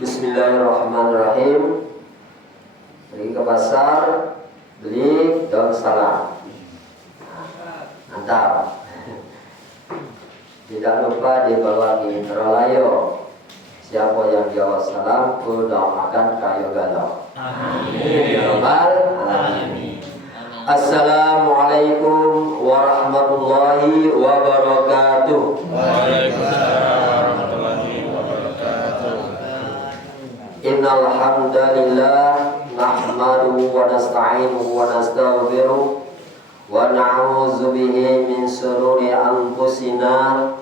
Bismillahirrahmanirrahim. Pergi ke pasar, beli daun salam. Mantap. Tidak lupa dibawa Indralayo. Siapa yang jawab salam, kuda makan kayu galau. Amin. Ya Rabbal alamin. Assalamualaikum warahmatullahi wabarakatuh. Waalaikumsalam warahmatullahi wabarakatuh. Innal hamdalillah nahmaduhu wa nasta'inuhu wa nastaghfiruh wa na'udzu bihi min shururi anfusina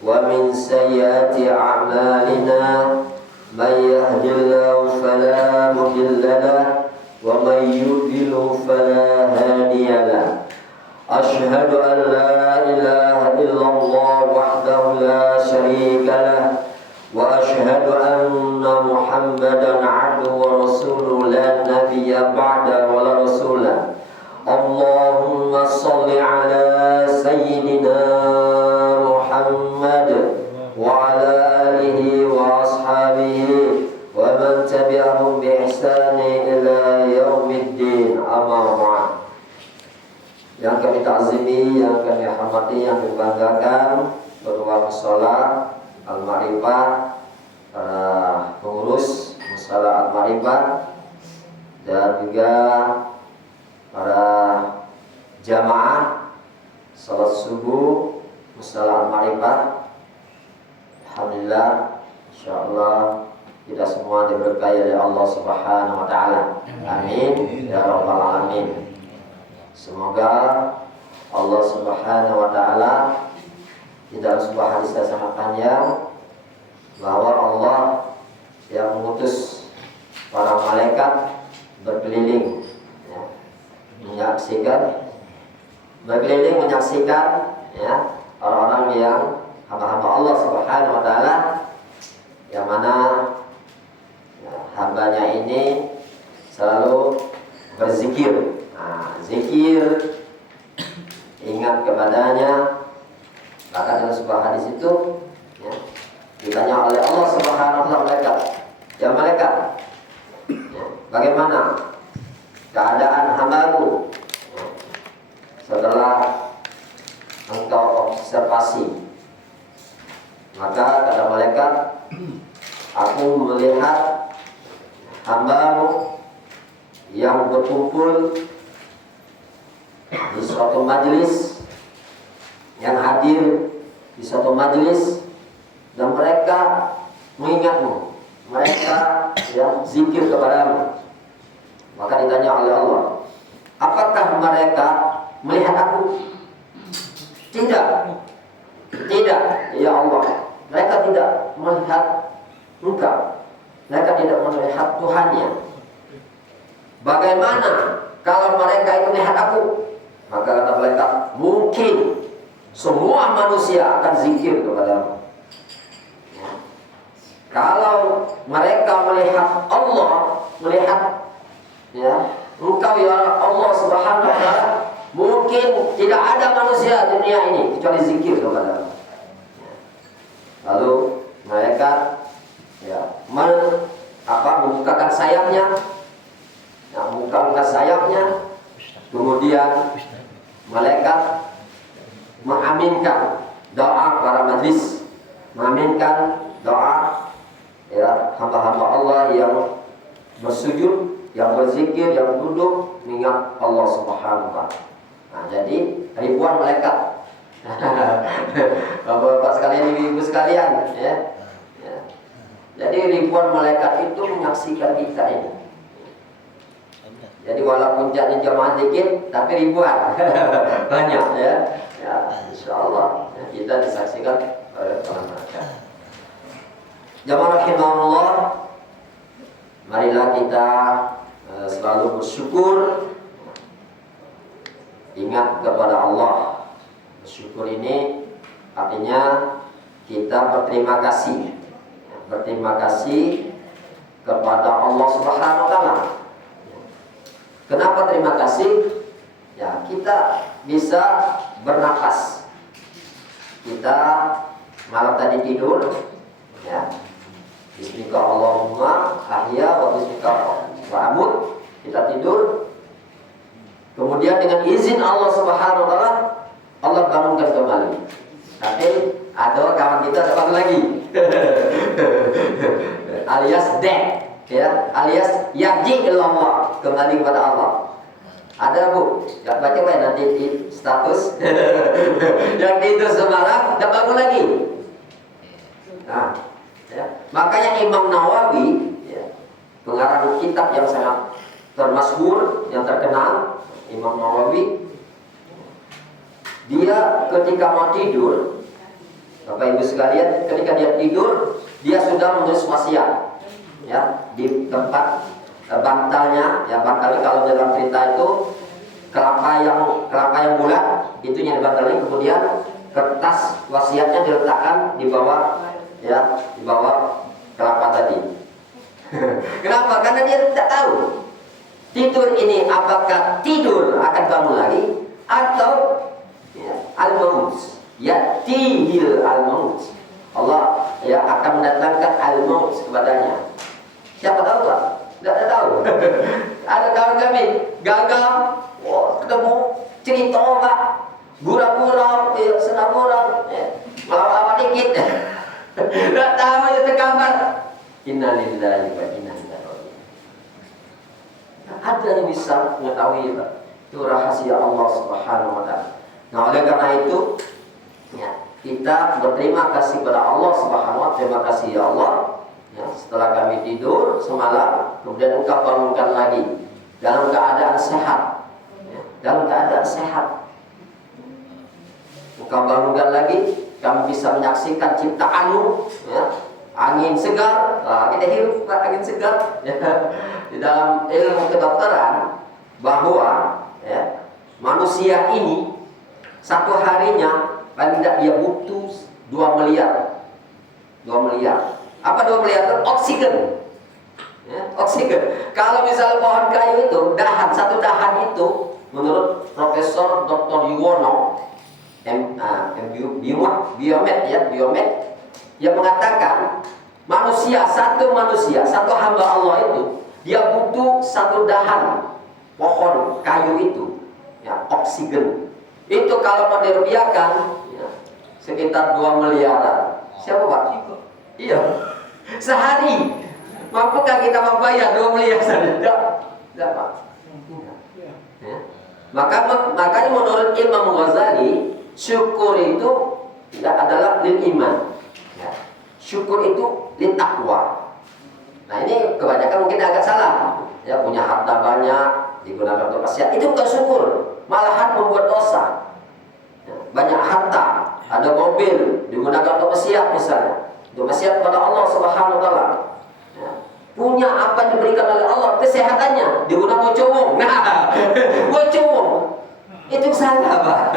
wa min sayyiati a'malina. May yahdihillahu fala mudilla lahu wa may yudlil fala hadiya lahu. Asyhadu an la ilaha illallah wahdahu la syarika lahu wa asyhadu anna Muhammadan 'abduhu wa rasuluhu la nabiyya ba'da wa la rasulah. Allahumma shalli ala sayyidina Muhammad wa ala alihi wa ashabihi wa man tabi'ahum bi ihsani ila yaumiddin. Amma ba'd. Yang kami ta'zimi, yang kami hormati, yang kami banggakan berwaktu sholat Al-Ma'rifah, para pengurus Musala Al-Ma'rifah, dan juga para jamaah salat subuh Musala Al-Ma'rifah. Alhamdulillah, insyaallah kita semua diberkahi oleh Allah Subhanahu wa taala. Amin ya rabbal alamin. Semoga Allah Subhanahu wa taala, di dalam sebuah hadis yang sangat panjang, bahwa Allah yang mengutus para malaikat berkeliling, ya, menyaksikan ya, orang-orang yang hamba-hamba Allah Subhanahu wa taala, yang mana ya, hambanya ini selalu berzikir. Zikir, ingat kepadanya. Bahkan dalam sebuah hadis itu ya, ditanya oleh Allah Subhanahu wa taala malaikat, ya malaikat, ya, bagaimana keadaan hambaku ya, setelah engkau observasi? Maka kata malaikat, aku melihat hambamu yang berkumpul di suatu majelis, yang hadir di suatu majelis, dan mereka mengingatmu, mereka ya zikir kepadamu. Maka ditanya oleh Allah, apakah mereka melihat aku? Tidak, ya Allah, mereka tidak melihat engkau, mereka tidak melihat Tuhannya. Bagaimana kalau mereka itu melihat aku? Maka kata malaikat, mungkin semua manusia akan zikir kepadamu. Ya. Kalau mereka melihat Allah, melihat ya, engkau ya Allah Subhanahu wa taala, mungkin tidak ada manusia di dunia ini kecuali zikir kepadamu. Ya. Lalu malaikat ya, membukakan sayapnya, membukakan sayapnya, kemudian malaikat mengaminkan doa para majlis, mengaminkan doa ya hamba-hamba Allah yang bersujud, yang berzikir, yang duduk mengingat Allah Subhanahu wa taala. Nah, jadi ribuan malaikat. Bapak-bapak sekalian, ibu-ibu sekalian, ya. Jadi ribuan malaikat itu menyaksikan kita ini. Jadi walaupun jadi jamaah dikit, tapi ribuan banyak ya. Ya, insyaallah ya, kita disaksikan oleh para malaikat. Jamaah rahimahullah, marilah kita selalu bersyukur, ingat kepada Allah. Bersyukur ini artinya kita berterima kasih, berterima kasih kepada Allah Subhanahu wa taala. Kenapa terima kasih? Ya, kita bisa bernapas. Kita malam tadi tidur, ya, Bismika Allahumma ahya wa bismika wa amut. Kita tidur. Kemudian dengan izin Allah Subhanahu wa taala Allah bangunkan kembali. Tapi ada kawan kita dapat lagi. Alias dead, ya, alias yarji ilallah, kembali kepada Allah. Ada bu, nggak baca nanti di status yang tidur semalam tidak bangun lagi. Nah, ya. Makanya Imam Nawawi, ya, pengarang kitab yang sangat termasyhur, yang terkenal, Imam Nawawi, dia ketika mau tidur, Bapak Ibu sekalian, ketika dia tidur, dia sudah menulis wasiat, ya, di tempat bantalnya, ya, bantalnya kalau dalam cerita itu kelapa yang bulat, itu yang dibantalnya, kemudian kertas wasiatnya diletakkan di bawah, ya, di bawah kelapa tadi. Kenapa? Karena dia tidak tahu tidur ini apakah tidur akan bangun lagi atau, ya, al-maut, ya, tihil al-maut. Allah, ya, akan mendatangkan al-maut kepadanya. Siapa tahu Pak? Tidak tahu. Ada kawan kami gagal, ketemu cerita Pak, gurau-gurau, ya, senang-gurau, ya, malah dikit. Tidak tahu itu kabar. Innalillahi wa inna ilaihi raji'un. Ada yang bisa mengetahui Pak, itu rahasia Allah Subhanahu wa taala. Nah, oleh karena itu, ya, kita berterima kasih kepada Allah Subhanahu wa taala. Terima kasih ya Allah, ya, setelah kami tidur semalam, kemudian Engkau bangunkan lagi dalam keadaan sehat, ya, dalam keadaan sehat. Engkau bangunkan lagi, kami bisa menyaksikan ciptaanmu, ya, angin segar. Kita hirup angin segar, ya. Di dalam ilmu kedokteran bahwa, ya, manusia ini satu harinya paling tidak dia butuh 2 miliar. 2 miliar. Apa 2 miliar itu? Oksigen. Ya, oksigen. Kalau misalnya pohon kayu itu, satu dahan itu, menurut Profesor Dr. Yuwono, Biomed, ya, Biomed, yang mengatakan manusia, satu hamba Allah itu, dia butuh satu dahan pohon kayu itu, ya, oksigen. Itu kalau mau dirupiahkan, ya, sekitar 2 miliaran. Siapa Pak? Iya. Sehari. Mampukah kita membayar 2 miliar saja? Tidak Pak. Ya. Makanya menurut Imam Ghazali, syukur itu tidak adalah lil iman, ya. Syukur itu lil taqwa. Nah, ini kebanyakan mungkin agak salah, ya, punya harta banyak digunakan untuk maksiat, itu bukan syukur, malahan membuat dosa, ya. Banyak harta, ada mobil digunakan untuk maksiat misalnya, untuk maksiat kepada Allah Subhanahu wa taala, ya. Punya apa yang diberikan oleh Allah, kesehatannya digunakan bocowong. Nah, bocowong itu salah Pak.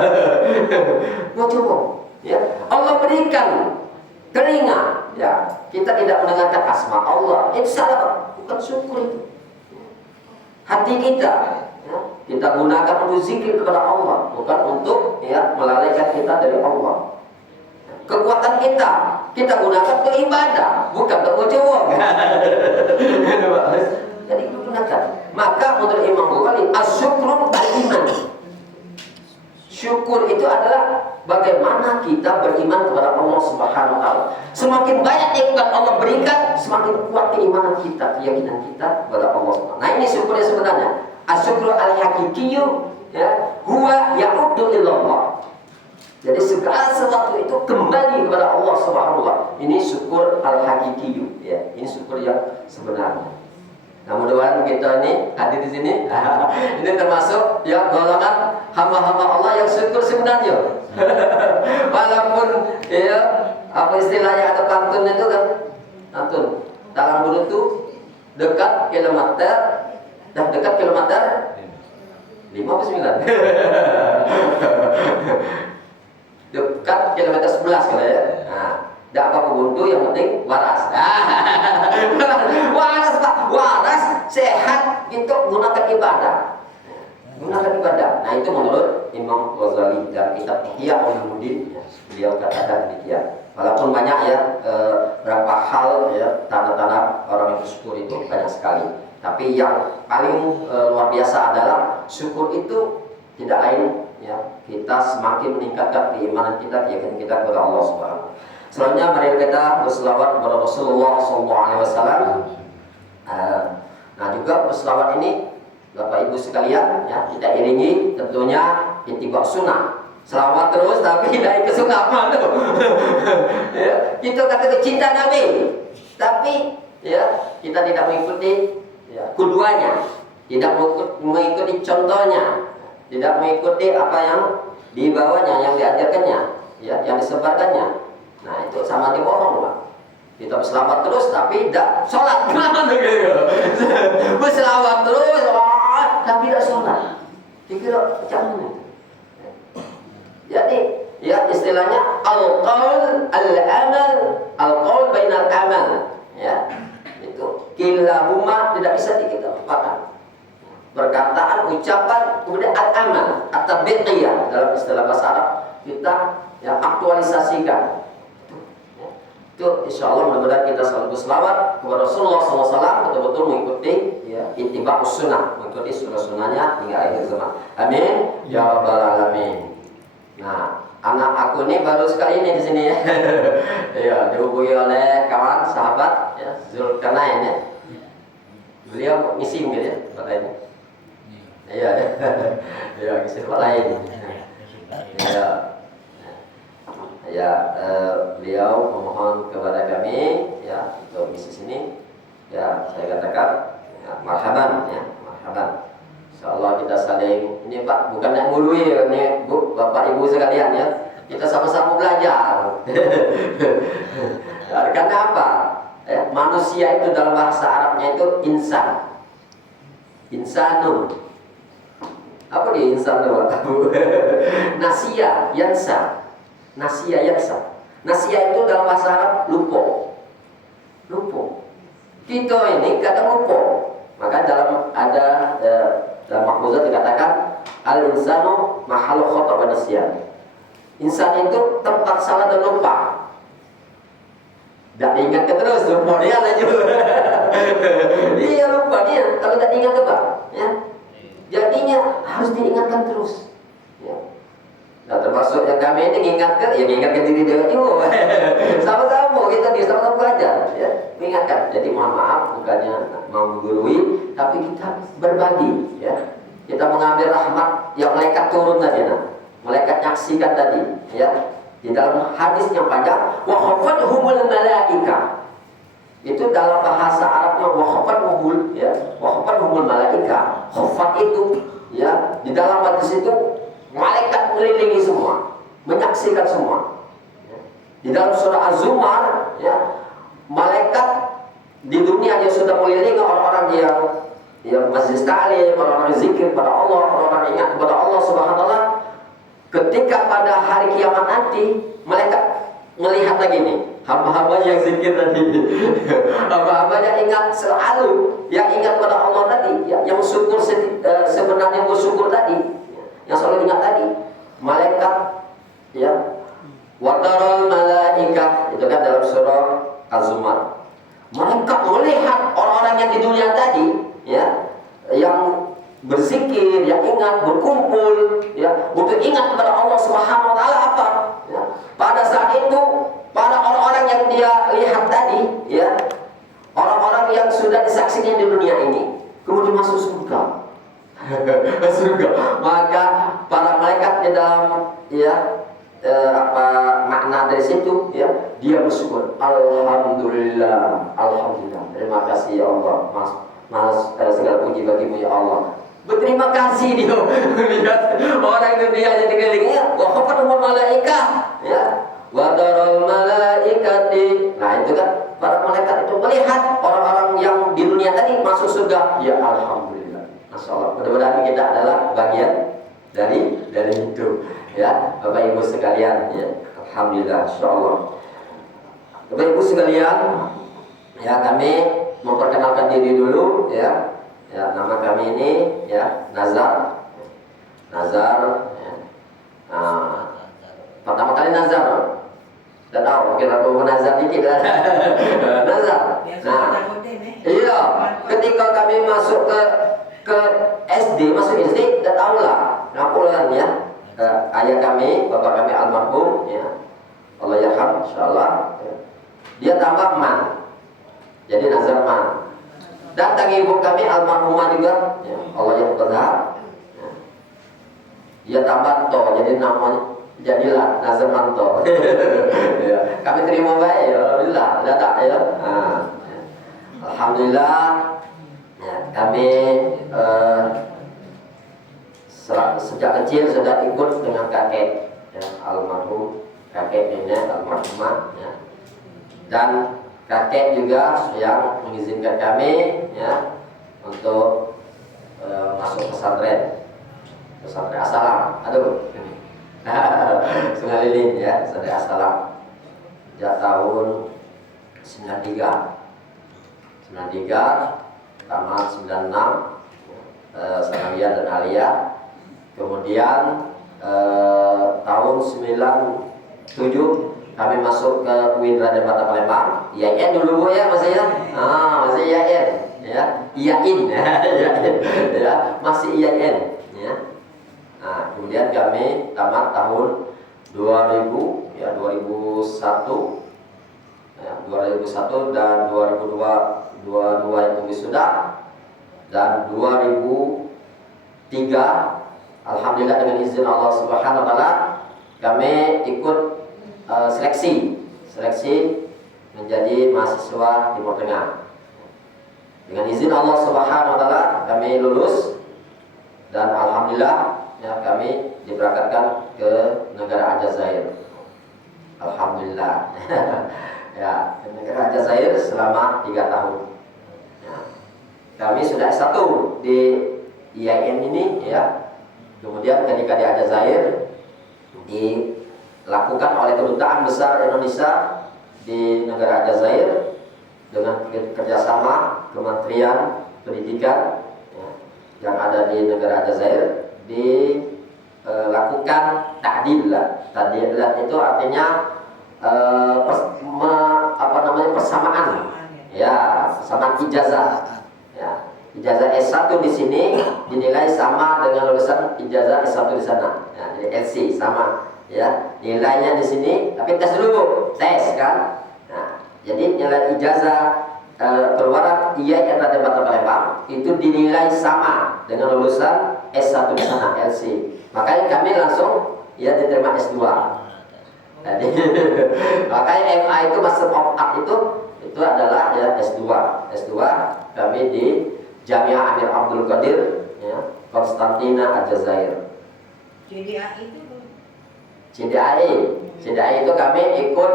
Bocowong, ya. Allah berikan telinga, ya, kita tidak mendengarkan asma Allah, itu salah Pak. Bukan syukur itu. Hati kita, ya, kita gunakan untuk zikir kepada Allah, bukan untuk, ya, melalaikan kita dari Allah. Kekuatan kita gunakan untuk ibadah, bukan untuk bocowong. Jadi gunakan. Maka menurut Imam Ghazali, asyukru al-iman. Syukur itu adalah bagaimana kita beriman kepada Allah Subhanahu wa taala. Semakin banyak nikmat Allah berikan, semakin kuat keimanan kita, keyakinan kita kepada Allah Subhanahu wa taala. Nah, ini syukur yang sebenarnya. Asyukru al-haqiqiyyu, ya, huwa ya'udu ilallah. Jadi segala sesuatu itu kembali kepada Allah Subhanahu wa taala. Ini syukur al-haqiqiyyu, ya. Ini syukur yang sebenarnya. Nah, mudah-mudahan kita ini hadir di sini. Ini termasuk, ya, golongan hamba-hamba Allah yang syukur sebenarnya. Walaupun, ya, apa istilahnya, ada pantun itu kan, pantun dalam berutu dekat kilometer 5 atau 9. Dekat kilometer 11 kalau, ya. Nah, tidak apa buntu, yang penting waras. Waras Pak, waras, sehat, itu gunakan ibadah. Gunakan ibadah. Nah, itu menurut Imam Ghazali dalam kitab Ihya Ulumuddin, ya, beliau katakan demikian. Walaupun banyak ya berapa hal ya tanda-tanda orang itu syukur itu banyak sekali. Tapi yang paling luar biasa adalah syukur itu tidak lain ya kita semakin meningkatkan keimanan kita, keyakinan kita kepada Allah Subhanahu. Selanjutnya mari kita berselawat kepada Rasulullah SAW. Nah juga berselawat ini Bapak Ibu sekalian ya kita iringi tentunya ittiba sunnah. Selawat terus tapi tidak ikut sunnah apa tuh? Ya, kita kata cinta Nabi, tapi ya kita tidak mengikuti ya, keduanya, tidak mengikuti contohnya, tidak mengikuti apa yang dibawanya, yang diajarkannya, ya, yang disebarkannya. Nah itu sama dia bohong lah. Kita berselawat terus tapi tidak sholat, berselawat terus, tapi tidak sholat. Dikira macam mana? Jadi ya istilahnya al-qaul al-amal, al-qaul bainal amal, ya itu kilahuma tidak bisa dikatakan. Perkataan, ucapan, kemudian al-amal atau biqiyah dalam istilah bahasa Arab kita ya aktualisasikan. Itu insya Allah mudah-mudahan kita selalu berselawat kepada Rasulullah SAW, betul-betul mengikuti ya ittiba sunnah, mengikuti sunnah-sunnahnya hingga akhir zaman. Amin ya rabbal alamin. Nah, anak aku ini baru sekali ini di sini ya. Ya, dihubungi oleh kawan sahabat ya Zulkarnain ya. Beliau misi mungkin ya tempat lain. Iya ya. Ya, misi tempat lain. Ya. Ya, beliau memohon kepada kami ya untuk misi sini. Ya, saya katakan ya, marhaban ya, marhaban. Insyaallah kita saling ini Pak, bukan nak ngului ini Bu, Bapak Ibu sekalian ya. Kita sama-sama belajar. Ya, karena apa? Ya, manusia itu dalam bahasa Arabnya itu insan. Insanun. Apa dia insan itu? Nasia, yansa. Nasia, yansa. Nasia itu dalam bahasa Arab lupa. Lupa. Kita ini kadang lupa. Maka dalam ada dalam mahfuzat dikatakan al-insanu mahallu khata' wa nisyan. Insan itu tempat salah dan lupa. Tak diingat terus lupa dia lagi. Iya lupa dia kalau tak diingat apa? Ya. Jadinya harus diingatkan terus. Ya. Nah termasuk yang kami ini mengingatkan, ya mengingatkan diri dia juga. Sama-sama kita sama-sama belajar, ya mengingatkan. Jadi mohon maaf bukannya mau menggurui, tapi kita berbagi, ya. Kita mengambil rahmat yang malaikat turun tadi, nah. Malaikat nyaksikan tadi, ya. Di dalam hadis yang panjang, wa khafadhumul malaika. Itu dalam bahasa Arabnya wa khafadhumul, ya. Wa khafadhumul malaika. Khafad itu, ya, di dalam hadis itu malaikat melilingi semua, menyaksikan semua. Di dalam surah Az-Zumar, ya, malaikat di dunia dia sudah melilingi orang-orang yang majlis ta'lim, orang-orang zikir pada Allah, orang-orang ingat kepada Allah Subhanahu wa taala. Ketika pada hari kiamat nanti, malaikat melihat lagi nih, hamba-hamba yang zikir tadi, hamba-hamba yang ingat selalu, yang ingat pada Allah tadi, yang syukur sebenarnya bersyukur tadi. Yang selalu ingat tadi, malaikat ya, wataral malaikah itu kan dalam surah Az-Zumar. Malaikat melihat orang-orang yang di dunia tadi, ya, yang berzikir, yang ingat, berkumpul, ya, untuk ingat kepada Allah Subhanahu wa taala apa? Ya. Pada saat itu, pada orang-orang yang dia lihat tadi, ya, orang-orang yang sudah disaksikan di dunia ini, kemudian masuk surga. Surga. Maka para malaikat di dalam ya makna dari situ ya dia bersyukur, alhamdulillah, alhamdulillah, terima kasih ya Allah, mas segala puji bagimu ya Allah. Berterima kasih dia melihat orang Indonesia yang dikelilingnya, wa khafadhumul malaikah ya wa daral malaikati. Nah itu kan para malaikat itu melihat orang-orang yang di dunia tadi masuk surga, ya alhamdulillah. Masyaallah, mudah-mudahan kita adalah bagian dari itu, ya, Bapak Ibu sekalian, ya, alhamdulillah, insyaallah. Bapak Ibu sekalian, ya kami memperkenalkan diri dulu, ya, nama kami ini, ya, Nazar, ya. Nah, pertama kali Nazar, Tak tahu, mungkin aku menazar dikit lah. Nazar. Nah, iya, ketika kami masuk ke SD, masuk SD, tak tahulah. Ngapulan ya. Ayah kami, bapak kami almarhum, ya. Allah yarham, insyaallah. Ya. Dia tambah man. Jadi nazar man. Datang ibu kami almarhumah juga, ya. Allah yarham. Ya. Dia tambah to, jadi namanya jadilah nazar manto. Ya. Kami terima baik, ya alhamdulillah. Ada ya. Nah, alhamdulillah. Ya, kami sejak kecil sudah ikut dengan kakek, ya, almarhum kakek nenek almarhumah, ya. Dan kakek juga yang mengizinkan kami, ya, untuk masuk pesantren Assalam. Aduh, Sungai Lilin, ya, pesantren Assalam sejak tahun 93 tamat 96, sanawiyah dan aliyah. Kemudian tahun 97 kami masuk ke UIN Raden Patah Palembang, IAIN dulu ya masih ya, masih IAIN ya, IAIN ya, masih IAIN ya. Nah, kemudian kami tamat tahun 2000 ya, 2001 ya, 2001 dan 2022 itu wisuda, dan 2003 alhamdulillah dengan izin Allah Subhanahu wa taala kami ikut seleksi menjadi mahasiswa Timur Tengah. Dengan izin Allah Subhanahu wa taala kami lulus, dan alhamdulillah ya, kami diberangkatkan ke negara Aljazair. Alhamdulillah. Ya, ke negara Aljazair selama 3 tahun. Ya. Kami sudah S1 di IAIN ini ya. Kemudian ketika di Aljazair dilakukan oleh Kedutaan Besar Indonesia di negara Aljazair dengan kerjasama Kementerian Pendidikan ya, yang ada di negara Aljazair, dilakukan ta'dilat. Ta'dilat itu artinya persamaan ya, persamaan ijazah ya. Ijazah S1 di sini dinilai sama dengan lulusan ijazah S1 di sana. Ya, jadi LC sama ya. Nilainya di sini, tapi tes dulu, tes kan. Nah, jadi nilai ijazah keluaran IAIN Raden Patah Palembang itu dinilai sama dengan lulusan S1 di sana, LC. Makanya kami langsung ya diterima S2. Jadi makanya MA itu Master of Art itu adalah ya S2. S2 kami di Jamiah Amir Abdul Qadir ya, Konstantina Aljazair. CDAI itu kami ikut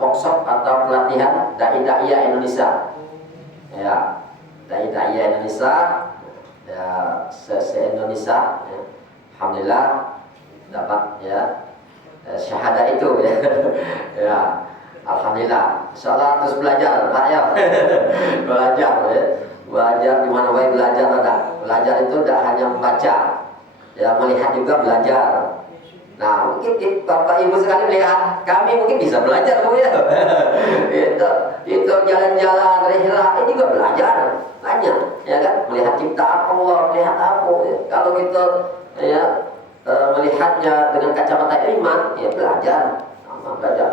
workshop atau pelatihan dai-dai Indonesia. Ya, dai-dai Indonesia ya, se-Indonesia ya. Alhamdulillah dapat ya syahada itu ya. Ya, alhamdulillah. Insyaallah terus belajar, Pak ya. Belajar ya. Belajar di mana wae belajar ada. Belajar itu tidak hanya membaca. Ya, melihat juga belajar. Nah, mungkin Bapak Ibu sekali melihat kami mungkin bisa belajar Bu ya. Itu jalan-jalan rihlah ini juga belajar. Banyak ya kan? Melihat ciptaan Allah, melihat apa ya. Kalau kita ya melihatnya dengan kacamata iman, ya belajar, belajar.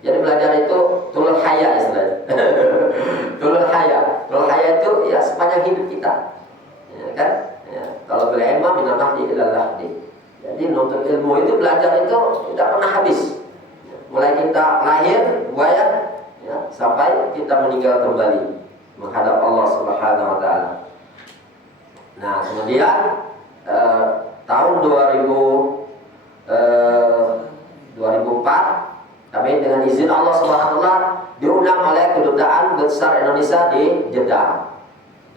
Jadi belajar itu tulul haya istilahnya. Tulul haya itu ya sepanjang hidup kita, ya kan? Ya, kalau bela ilmu minal mahdi ilal lahdi. Jadi nuntut ilmu itu belajar itu tidak pernah habis. Mulai kita lahir, buaya, ya, sampai kita meninggal kembali menghadap Allah Subhanahu wa taala. Nah, kemudian tahun 2004 kami dengan izin Allah Subhanahu wa taala diundang oleh Kedutaan Besar Indonesia di Jeddah.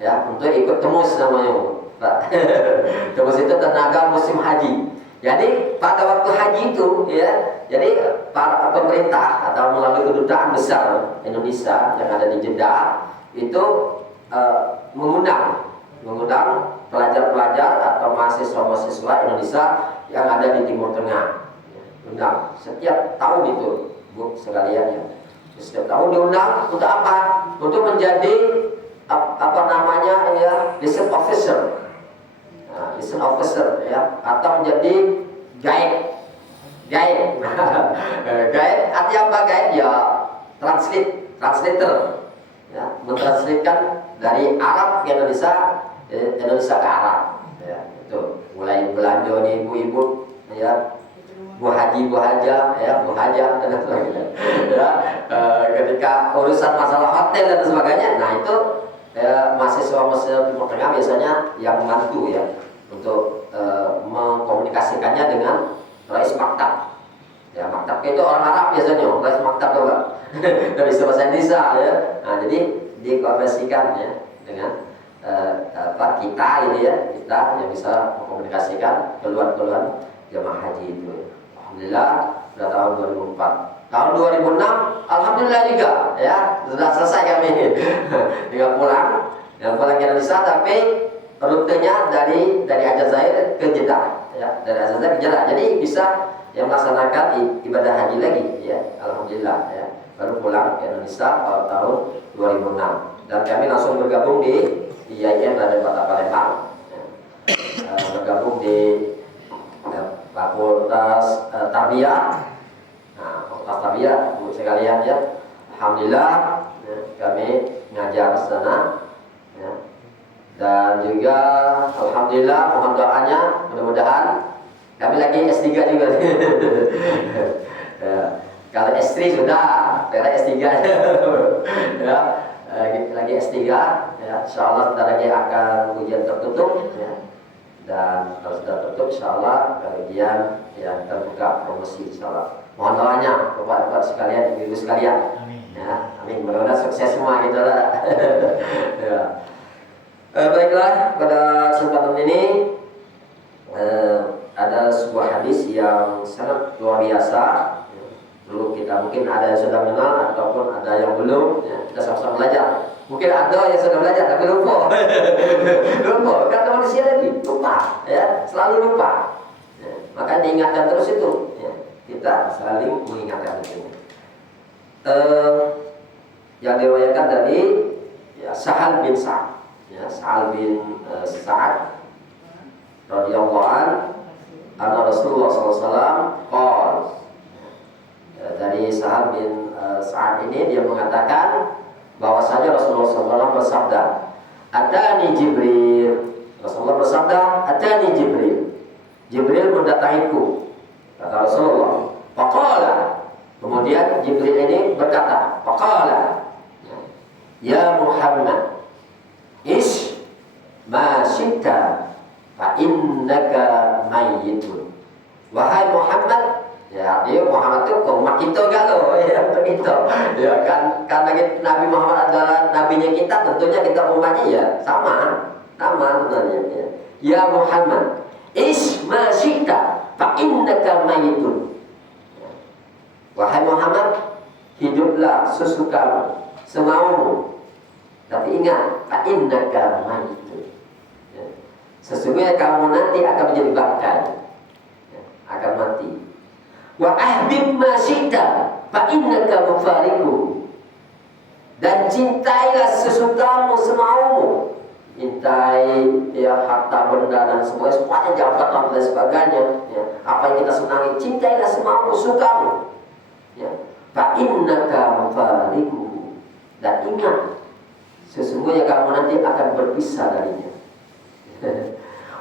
Ya, untuk ikut TEMUS namanya, Pak. TEMUS itu tenaga musim haji. Jadi pada waktu haji itu ya, jadi para pemerintah atau melalui Kedutaan Besar Indonesia yang ada di Jeddah itu mengundang pelajar-pelajar atau mahasiswa-mahasiswa Indonesia yang ada di Timur Tengah diundang setiap tahun itu, Bu sekalian ya. Setiap tahun diundang untuk apa? Untuk menjadi apa namanya ya, liaison officer. Nah, liaison officer ya, atau menjadi guide. Guide. Guide artinya apa guide? Ya translator. Ya, mentranslatekan dari Arab ke Indonesia, Indonesia ke Arab. Ya, itu mulai belanja nih ibu-ibu ya, Bu Haji, Bu Haja, ya, Bu Haja dan sebagainya. Ya, ketika urusan masalah hotel dan sebagainya, nah itu mahasiswa Timur Tengah biasanya yang membantu ya untuk mengkomunikasikannya dengan Rais Maktab. Ya, maktab itu orang Arab biasanya, Rais Maktab tuh Pak. Dari bahasa Indonesia ya. Nah, jadi dikomunikasikan ya dengan kita ini ya, kita yang bisa mengkomunikasikan keluhan-keluhan jemaah haji itu. Alhamdulillah sudah tahun 2004. Tahun 2006 alhamdulillah juga ya, sudah selesai kami. Tinggal pulang ke Indonesia, tapi rutenya dari Aljazair ke Jeddah ya, dari Aljazair ke Jeddah. Jadi bisa yang melaksanakan ibadah haji lagi ya, alhamdulillah ya. Baru pulang ke Indonesia pada tahun 2006 dan kami langsung bergabung di IAIN dari Kota Palembang ya. Bergabung di Fakultas Tarbiyah. Nah, Fakultas Tarbiyah Bu sekalian ya, alhamdulillah ya, kami ngajar di sana ya. Dan juga alhamdulillah mohon doanya, mudah-mudahan kami lagi S3 juga. Ya. Kalau S3 sudah, karena S3 ya, lagi S3 ya, insyaallah sebentar lagi akan ujian tertutup ya. Dan kalau sudah tertutup insyaallah ujian ya terbuka promosi insyaallah. Mohon doanya Bapak-bapak sekalian, Ibu sekalian. Amin. Ya, amin. Mudah-mudahan sukses semua gitu lah. Ya. Baiklah, pada kesempatan ini ada sebuah hadis yang sangat luar biasa. Dulu kita mungkin ada yang sudah kenal ataupun ada yang belum ya, kita sama-sama belajar. Mungkin ada yang sudah belajar tapi lupa. Lupa, karena manusia lagi lupa ya, selalu lupa ya, maka diingatkan terus itu ya, kita saling mengingatkan itu. Yang diriwayatkan dari ya, Sahal bin Sa'ad ya, Sahal bin Sa'ad radhiyallahu anhu anna Rasulullah SAW qala. Dari Sahal bin Sa'ad ini dia mengatakan bahwasanya Rasulullah SAW bersabda, "Atani Jibril." Rasulullah bersabda, "Atani Jibril." Jibril mendatangiku, kata Rasulullah. Faqala. Kemudian Jibril ini berkata, faqala, "Ya Muhammad, ish ma syi'ta fa innaka mayyitun." Wahai Muhammad, ya dia Muhammad itu umat kita galau ya, untuk kita ya kan, karena Nabi Muhammad adalah nabinya kita, tentunya kita umatnya ya sama sebenarnya ya. Ya Muhammad, ish ma syi'ta fa innaka mayyitun. Wahai Muhammad, hiduplah sesukamu, semaumu, tapi ingat fa innaka mayyitun ya. Sesungguhnya kamu nanti akan menjadi bangkai ya, akan mati. Wa ahbib ma syi'ta fa innaka mufariquhu. Dan cintailah sesukamu, semaumu. Cintai ya harta benda dan semuanya jabatan dan sebagainya ya. Apa yang kita senangi, cintailah semaumu, sukamu ya. Fa innaka mufariquhu. Dan ingat, sesungguhnya kamu nanti akan berpisah darinya.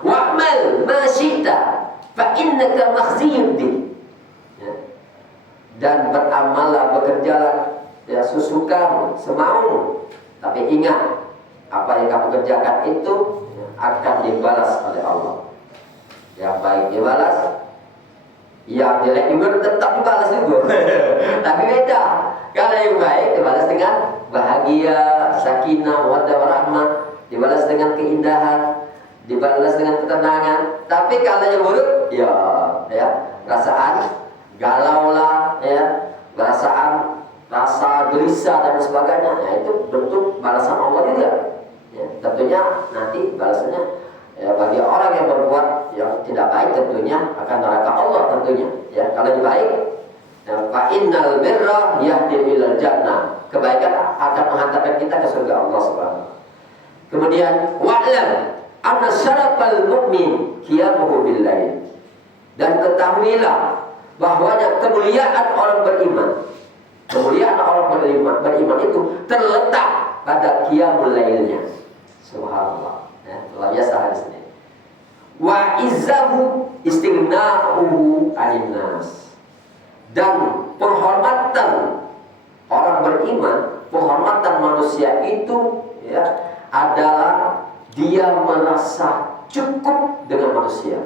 Wa'mal ma syi'ta fa innaka makhziyun bih. Dan beramallah, bekerjalah ya sesukamu, semaumu, tapi ingat apa yang kamu kerjakan itu ya, akan dibalas oleh Allah. Yang baik dibalas, yang jelek juga tetap dibalas juga. Tapi beda. Kalau yang baik dibalas dengan bahagia, sakinah, mawaddah warahmah, dibalas dengan keindahan, dibalas dengan ketenangan. Tapi kalau yang buruk, ya perasaan galau lah ya, rasa gelisah dan sebagainya. Nah, itu bentuk balasan Allah juga ya. Tentunya nanti balasannya ya, bagi orang yang berbuat yang tidak baik tentunya akan neraka Allah tentunya. Ya, kalau yang baik, fa innal birra yahdi ilal jannah. Kebaikan akan menghantarkan kita ke surga Allah Subhanahu. Kemudian wa'lam anna syarafal mu'min qiyamuhu bil lail. Dan ketahuilah bahwanya kemuliaan orang beriman, kemuliaan orang beriman itu terletak pada qiyamul lailnya. Subhanallah. Ya, luar biasa hadis ini. Wa izzahu istighna'uhu 'anil nas. Dan penghormatan orang beriman, penghormatan manusia itu ya adalah dia merasa cukup dengan manusia.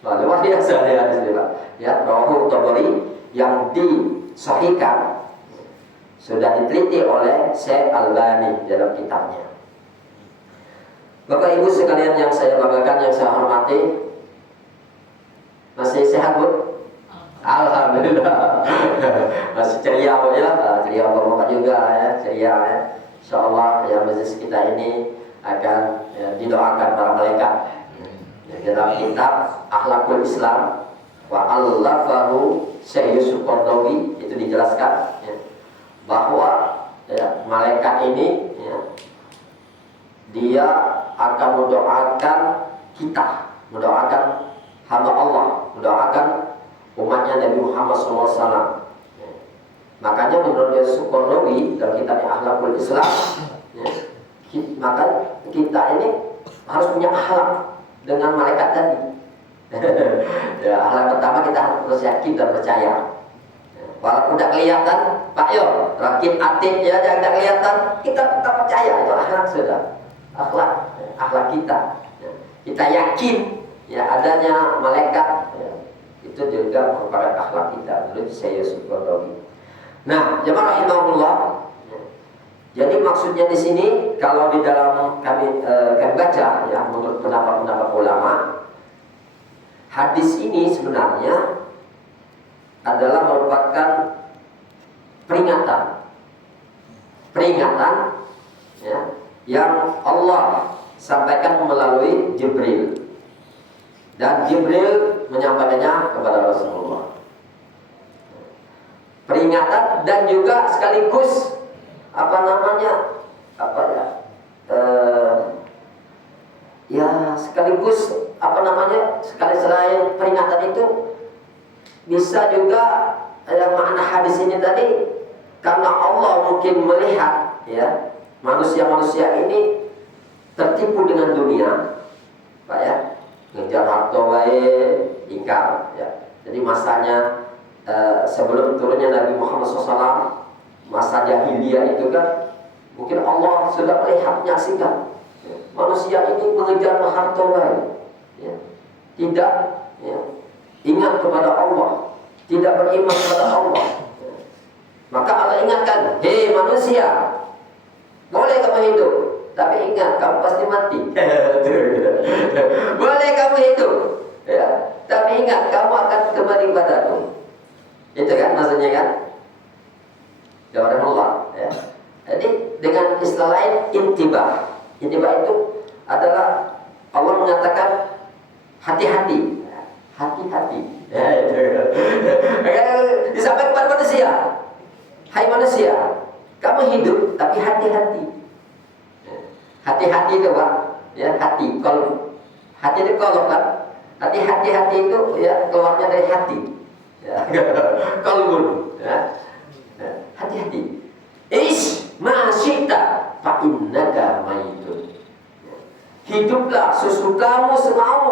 Luar biasa ya hadis ini, Pak. Ya, Rawahu Tabari yang disahihkan sudah diteliti oleh Syekh Albani dalam kitabnya. Bapak Ibu sekalian yang saya banggakan, yang saya hormati, masih sehat, Bu? Alhamdulillah. Masih ceria, Bu ya. Ceria Bapak juga ya, ceria ya. Insyaallah ya majelis kita ini akan ya, didoakan para malaikat. Ya, dalam kitab Akhlakul Islam wa allafahu Syekh Yusuf Qaradawi itu dijelaskan ya, bahwa ya, malaikat ini ya, dia akan mendoakan kita, mendoakan hamba Allah, mendoakan umatnya Nabi Muhammad SAW. Ya. Makanya menurut Yusuf Qaradawi dalam kitabnya Akhlakul Islam, ya, maka kita ini harus punya akhlak dengan malaikat tadi. Ya, akhlak pertama kita harus yakin dan percaya. Ya, walaupun tidak kelihatan, Pak Yo, rakit atit ya, jangan tidak kelihatan, kita tetap percaya itu akhlak sudah. Akhlak kita ya. Kita yakin ya adanya malaikat ya. Itu juga merupakan akhlak kita menurut saya Subhanahu. Nah, jemaah rahimahullah ya. Jadi maksudnya di sini kalau di dalam kami baca ya menurut pendapat ulama, hadis ini sebenarnya adalah merupakan peringatan ya, yang Allah sampaikan melalui Jibril, dan Jibril menyampaikannya kepada Rasulullah. Peringatan dan juga sekaligus sekali selain peringatan itu bisa juga makna hadis ini tadi karena Allah mungkin melihat ya manusia ini tertipu dengan dunia, Pak ya, ngejar harta baik, ingkar ya. Jadi masanya sebelum turunnya Nabi Muhammad SAW, masa jahiliyah itu kan mungkin Allah sudah melihat, menyaksikan ya, manusia ini mengejar harta baik ya. Tidak ya, ingat kepada Allah, tidak beriman kepada Allah ya. Maka Allah ingatkan, hei manusia, boleh kamu hidup, tapi ingat kamu pasti mati. Boleh kamu hidup ya, tapi ingat kamu akan kembali padaku. Itu kan maksudnya kan? Jawaban Allah ya. Jadi dengan istilah lain intibah. Intibah itu adalah Allah mengatakan hati-hati. Hati-hati. Ya, disampaikan kepada manusia. Hai manusia, kamu hidup tapi hati-hati. Hati-hati itu Pak, ya hati. Kalau hati itu kalau kan, hati-hati itu ya keluarnya dari hati. Ya, kalbun. Ya. Hati-hati. Ish masyita fa innaka maitun. Hiduplah sesukamu semau.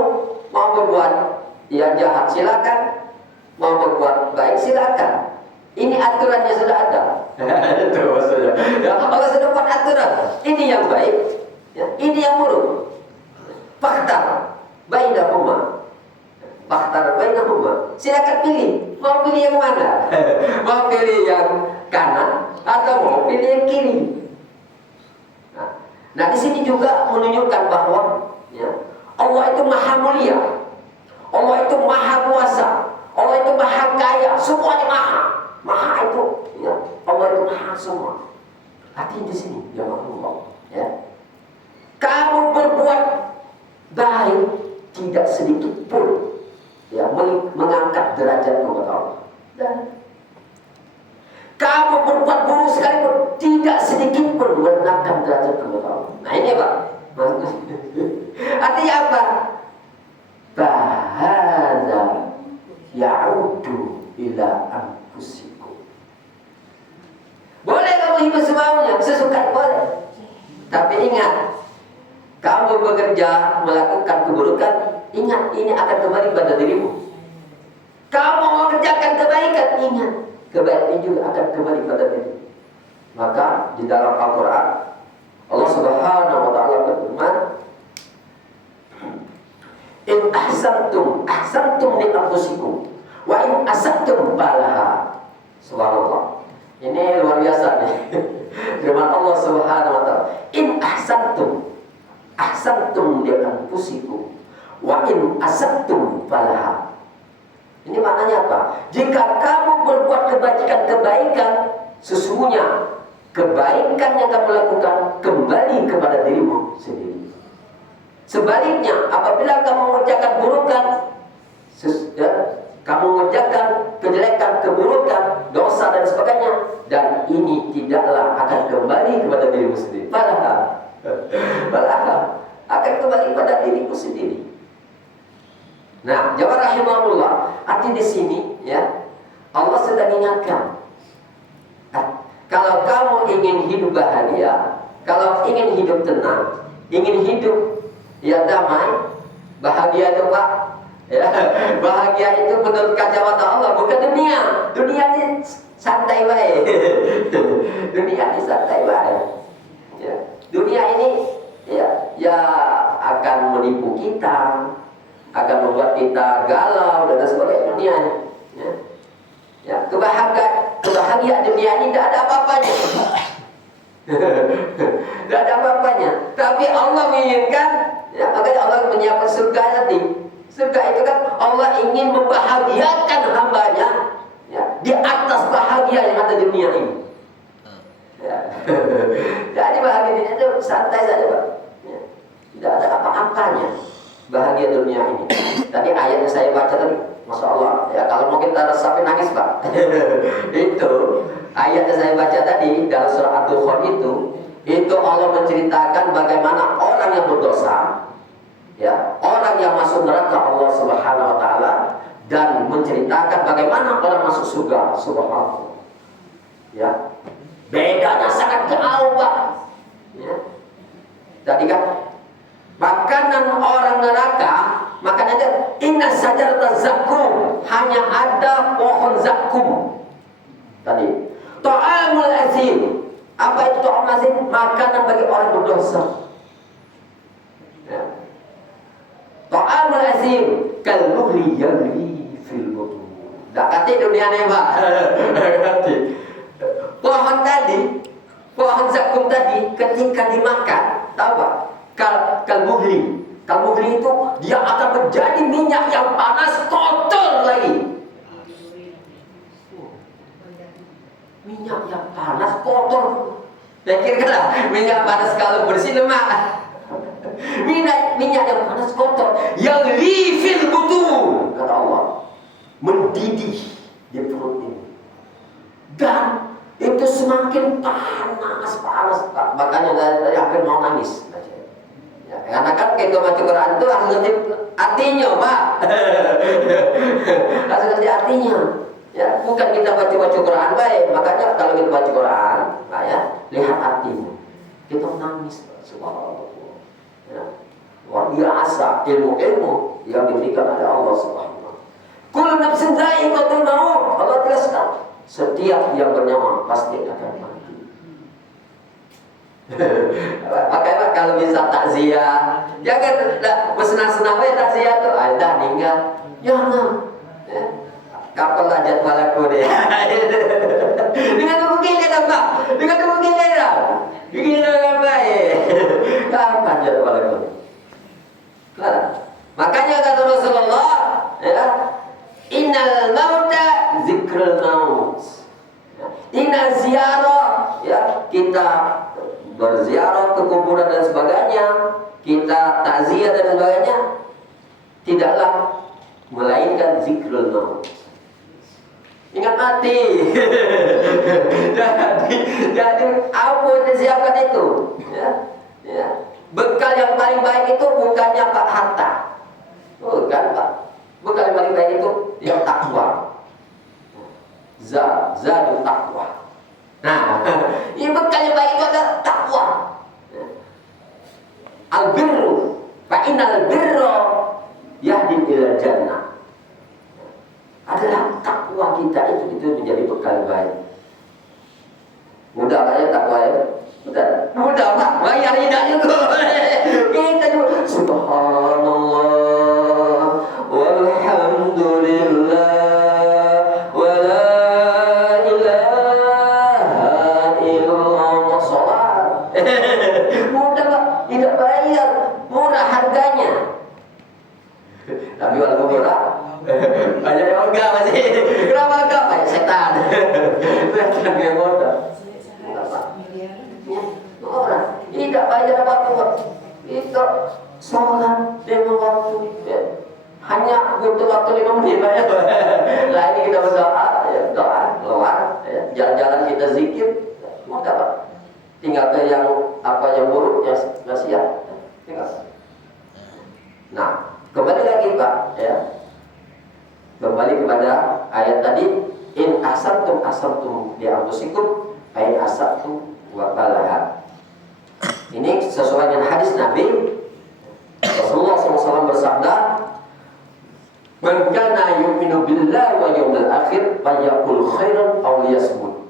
Mau berbuat ya jahat silakan, mau berbuat baik silakan. Ini aturannya sudah ada. Itu maksudnya. Ya, Allah sudah buat aturan. Ini yang baik, ya, ini yang buruk. Faktar bainahuma. Faktar bainahuma. Silakan pilih. Mau pilih yang mana? Mau pilih yang kanan atau mau pilih yang kiri? Nah, di sini juga menunjukkan bahwa ya, Allah itu maha mulia, Allah itu maha kuasa, Allah itu maha kaya, semuanya maha. Maha itu, ya, Allah itu maha semua. Artinya di sini, ya Allah, ya. Kamu berbuat baik, tidak sedikit pun ya mengangkat derajatmu kata Allah. Dan kamu berbuat buruk sekalipun tidak sedikit pun merendahkan derajatmu kata Allah. Nah ini Pak. Artinya apa? Bahada ya'udu ila anfusikum. Boleh kamu hidup semaunya, sesuka boleh. Tapi ingat, kamu bekerja melakukan keburukan, ingat ini akan kembali pada dirimu. Kamu mengerjakan kebaikan, ingat kebaikan ini juga akan kembali pada dirimu. Maka di dalam Al-Quran Allah Subhanahu wa Ta'ala berfirman, in ahsantum li anfusikum wa in asa'tum falaha. Subhanallah. Ini luar biasa nih. Firman Allah Subhanahu wa Ta'ala, in ahsantum li anfusikum wa in asa'tum falaha. Ini maknanya apa? Jika kamu berbuat kebaikan, sesungguhnya kebaikan yang kamu lakukan kembali kepada dirimu sendiri. Sebaliknya, apabila kamu mengerjakan keburukan, kamu mengerjakan kejelekan, keburukan, dosa dan sebagainya, dan ini tidaklah akan kembali kepada dirimu sendiri. Padahal akan kembali pada dirimu sendiri. Nah, jawab rahimahullah, arti di sini ya Allah sedang ingatkan. Kalau kamu ingin hidup bahagia, kalau ingin hidup tenang, ingin hidup ya damai, bahagia itu Pak, ya, bahagia itu menurut kacamata Allah bukan dunia. Dunia ini santai baik. Dunia ini santai baik. Ya, dunia ini ya akan menipu kita, akan membuat kita galau dan sebagainya dunia ini. Ya, kebahagiaan dunia ini tidak ada apa-apanya. Tidak ada apa-apanya. Tapi Allah menginginkan, ya, makanya Allah menyiapkan surga nanti. Surga itu kan Allah ingin membahagiakan hambanya, ya, di atas bahagia yang ada di dunia ini. Ya. Jadi bahagia itu santai saja Pak. Ya. Tidak ada apa-apanya bahagia dunia ini. Tadi ayat yang saya baca tadi, Masya Allah, ya kalau mau kita resapi nangis Pak. Itu ayat yang saya baca tadi dalam surah Ad-Dukhan itu Allah menceritakan bagaimana orang yang berdosa, ya, orang yang masuk neraka Allah Subhanahu wa Ta'ala, dan menceritakan bagaimana orang masuk surga. Subhanallah. Ya. Bedanya sangat jauh Pak. Ya. Tadi kan makanan orang neraka, makanannya inna sajarata zakum, hanya ada pohon zakum. Tadi ta'amul azim, apa itu ta'amul azim? Makanan bagi orang berdosa. Ya. Ta'amul azim kalmuhli yalwi fil butun. Dak kati dunia ni Pak. Pohon tadi, pohon zakum tadi ketika dimakan, tahu Pak? Kalmuhli itu dia akan menjadi minyak yang panas kotor lagi. Minyak yang panas kotor. Pikirkanlah, minyak panas kalau bersih lemak. Minyak yang panas kotor yang rifil butun, kata Allah, mendidih di perut ini. Dan itu semakin panas. Makanya saya hampir mau nangis. Ya, karena kan kita baca Quran itu harus ngerti artinya Pak. Harus ngerti artinya. Ya, bukan kita baca Quran baik. Makanya kalau kita baca Quran, Pak, ya, lihat artinya. Kita nangis, subhanallah. Ya, luar biasa ilmu yang diberikan oleh Allah Subhanahu. Kullu nafsin dha'iqatul maut. Allah jelaskan, setiap yang bernyawa pasti akan mati. Makanya kalau bisa takziah, jangan bersenang-senang aja takziah tuh, dah meninggal, jangan. Kapan lah jadwal aku deh? Dengan kemungkinan Pak, dengan kemungkinan, begini dengan baik. Kapan jadwal aku? Makanya kata Rasulullah, ya, innal mauta zikrul maut. Inna ziarah, ya, kita berziarah ke kuburan dan sebagainya, kita takziah dan sebagainya, tidaklah melainkan zikrul maut. Ingat mati. jadi apa yang disiapkan itu? Ya. Bekal yang paling baik itu bukannya Pak harta, bukan Pak. Bekal yang paling baik itu yang takwa. Zadul takwa. Nah, ini bekal yang baik itu adalah takwa. Al-birru, fa innal birra yahdi ila jannah. Adalah takwa kita itu menjadi bekal yang baik. Mudah Pak ya takwa ya? Mudah Pak, bayar tidak juga. Kita juga subhanallah walhamdulillah wa la ilaha illallah sholat. Mudah Pak, tidak bayar, murah harganya. Tapi walaupun murah banyak yang enggak masih. Kenapa enggak? Banyak setan. Setan yang bodoh. Orang tidak bayar apa-apa. Itu sholat dengan waktu. Hanya butuh waktu 5 menit bayar. Lah ini kita berdoa, doa, keluar, jalan-jalan kita zikir. Maka Pak, tinggal ke yang apa yang buruk yang nggak siap. Tinggal. Nah, kembali lagi Pak, ya. Kembali kepada ayat tadi, in asabtum bi anfusikum ay asabtum wa balaha. Ini sesuai dengan hadis Nabi Rasulullah SAW bersabda, "Man kana yu'minu billahi wal yawmil akhir falyaqul khairan aw liyasmut."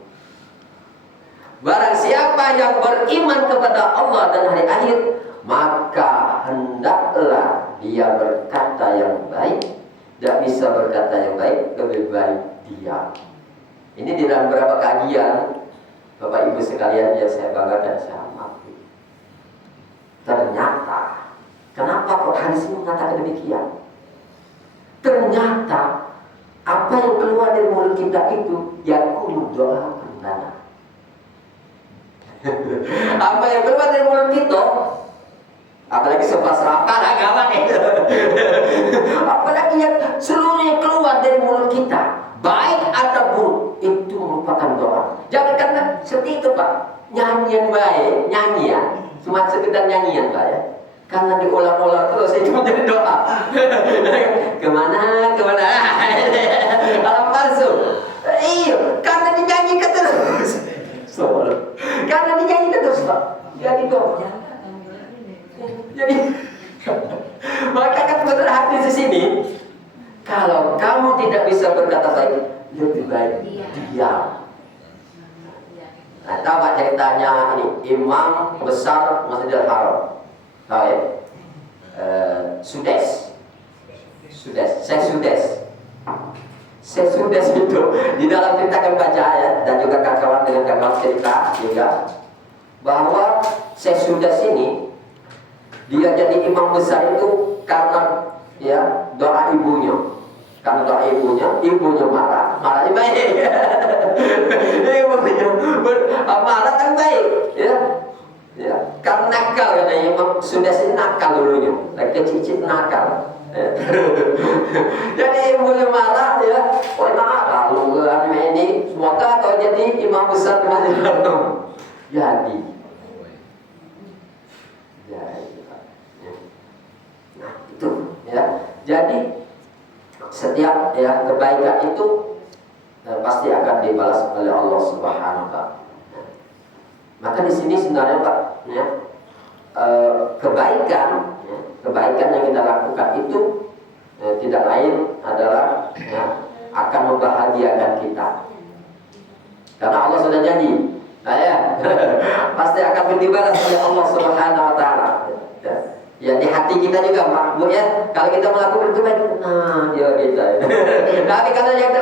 Barang siapa yang beriman kepada Allah dan hari akhir, maka hendaklah dia berkata yang baik. Tidak bisa berkata yang baik, lebih baik diam. Ini di dalam beberapa kajian Bapak Ibu sekalian yang saya banggakan, saya amati. Ternyata, kenapa kok hadis ini mengatakan demikian? Ternyata apa yang keluar dari mulut kita itu yakunu doa lana. Apa yang keluar dari mulut kita, apalagi sepasrahkan agama itu, apalagi yang seluruhnya keluar dari mulut kita, baik atau buruk, itu merupakan doa. Jangan karena seperti itu Pak, nyanyian baik, nyanyian, cuma sekedar nyanyian Pak ya. Karena diulang-ulang terus itu menjadi doa. Kemana? Alam palsu. Iya, karena dinyanyikan terus. Karena dinyanyikan terus Pak, jadi doa. Jadi maka kan betul hadis di sini, kalau kamu tidak bisa berkata baik, lebih baik diam. Nah, tahu Pak ceritanya ini imam besar Masjidil Haram, tahu ya? Sudes itu di dalam kita akan baca ya, dan juga kawan dengan kawan cerita juga bahwa Sudes ini dia jadi imam besar itu karena ya doa ibunya. Karena doa ibunya marahnya baik. Ibunya marah kan baik, ya. Ya, karena nakal katanya imam sudah nakal dulunya, lagi cicit nakal. Jadi ibunya marah ya, kalau ini semoga kau jadi imam besar di Masjidil Haram. Jadi. Nah itu ya. Jadi setiap ya kebaikan itu pasti akan dibalas oleh Allah Subhanahu wa taala. Maka di sini sebenarnya Pak ya, kebaikan yang kita lakukan itu tidak lain adalah ya, akan membahagiakan kita. Karena Allah sudah janji, pasti akan dibalas oleh Allah Subhanahu wa taala. Ya di hati kita juga Pak Bu ya, kalau kita melakukan kebaikan, nah dia kita. Tapi kalau yang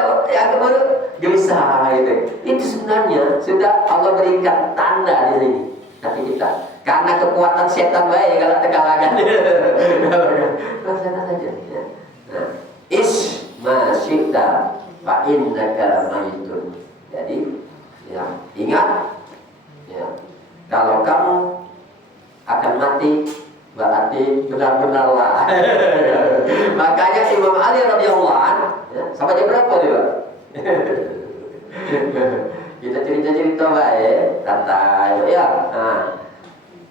kemudian gelisah gitu, itu sebenarnya sudah Allah berikan tanda di sini hati kita. Karena kekuatan setan baik kalau terkalahkan. Setan saja. Nah, masyita fa innaka mayitun. Jadi ya ingat ya, kalau kamu akan mati, berarti benar-benarlah. Makanya Imam Ali radhiyallahu anhu ya, sampai jam berapa dia? Kita cerita-cerita baik, santai ya. Nah,